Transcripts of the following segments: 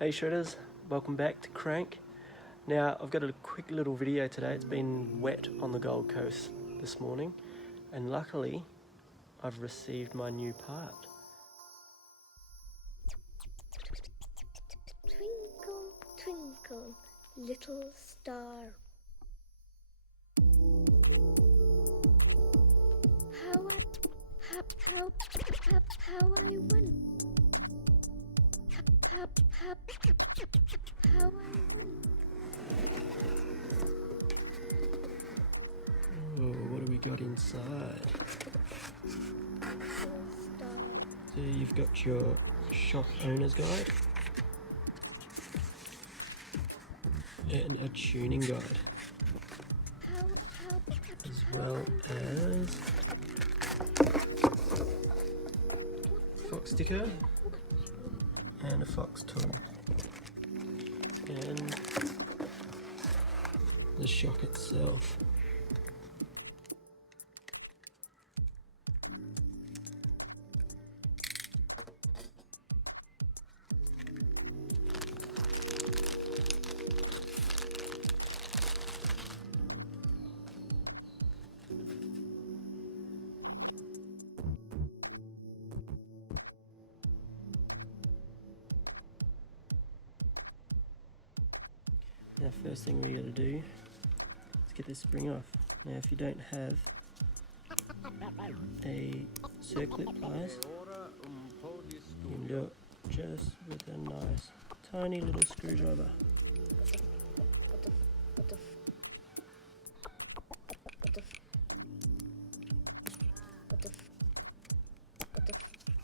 Hey Shredders, welcome back to Crank. Now I've got a quick little video today. It's been wet on the Gold Coast this morning and luckily I've received my new part. Twinkle, twinkle, little star. How I won. How I won. Oh, what do we got inside? So you've got your shop owner's guide and a tuning guide, as well as fox sticker and a fox tool and the shock itself. Now first thing we got to do is get this spring off. Now if you don't have a circlip pliers, you can do it just with a nice tiny little screwdriver.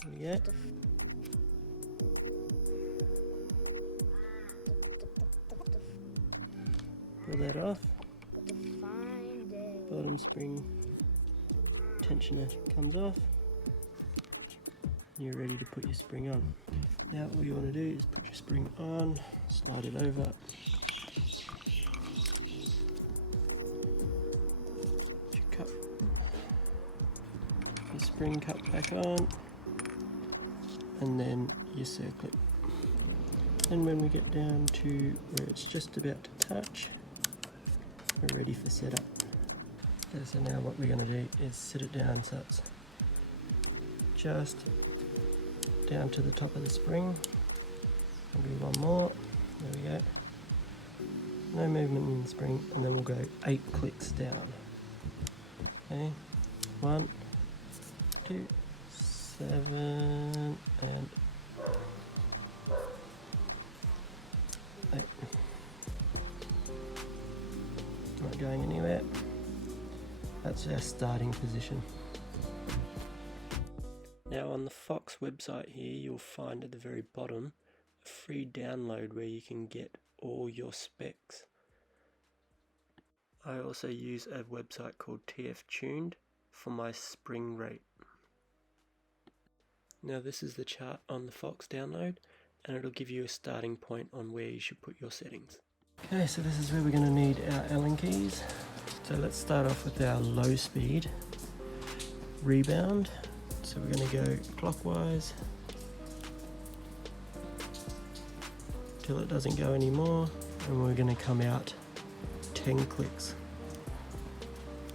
There we go. Pull that off. Bottom spring tensioner comes off. You're ready to put your spring on. Now all you want to do is put your spring on, slide it over. Put your spring cup back on, and then your circlip. And when we get down to where it's just about to touch, we're ready for setup. Okay, so now what we're going to do is sit it down so it's just down to the top of the spring. Maybe one more. There we go. No movement in the spring, and then we'll go 8 clicks down. Okay, 1, 2, 7, and 8. Not going anywhere. That's our starting position. Now on the Fox website here, you'll find at the very bottom a free download where you can get all your specs. I also use a website called TF for my spring rate. Now this is the chart on the Fox download, and it'll give you a starting point on where you should put your settings. Okay, so this is where we're going to need our Allen keys. So let's start off with our low speed rebound. So we're going to go clockwise till it doesn't go anymore, and we're going to come out 10 clicks.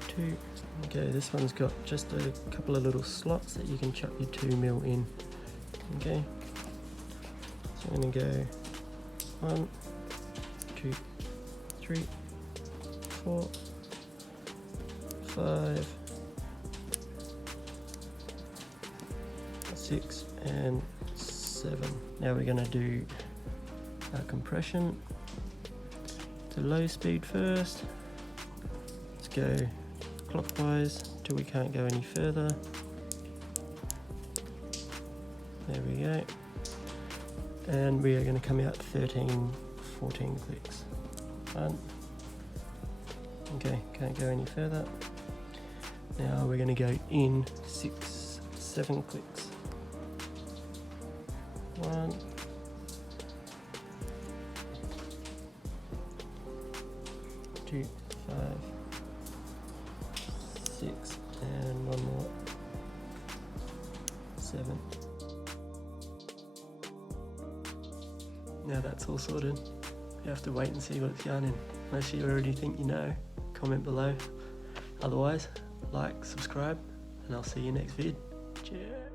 2. Okay, this one's got just a couple of little slots that you can chuck your 2mm in. Okay, so I'm going to go 1, 2, 3, 4, 5, 6, and 7. Now we're going to do our compression to low speed first. Let's go clockwise till we can't go any further. There we go. And we are going to come out 13, 14 clicks. 1. Okay, can't go any further. Now we're going to go in 6, 7 clicks. 1, 2, 5, 6, and one more. 7. now that's all sorted. You have to wait and see what it's yarning. Unless you already think you know, comment below. Otherwise, like, subscribe, and I'll see you next vid. Cheers.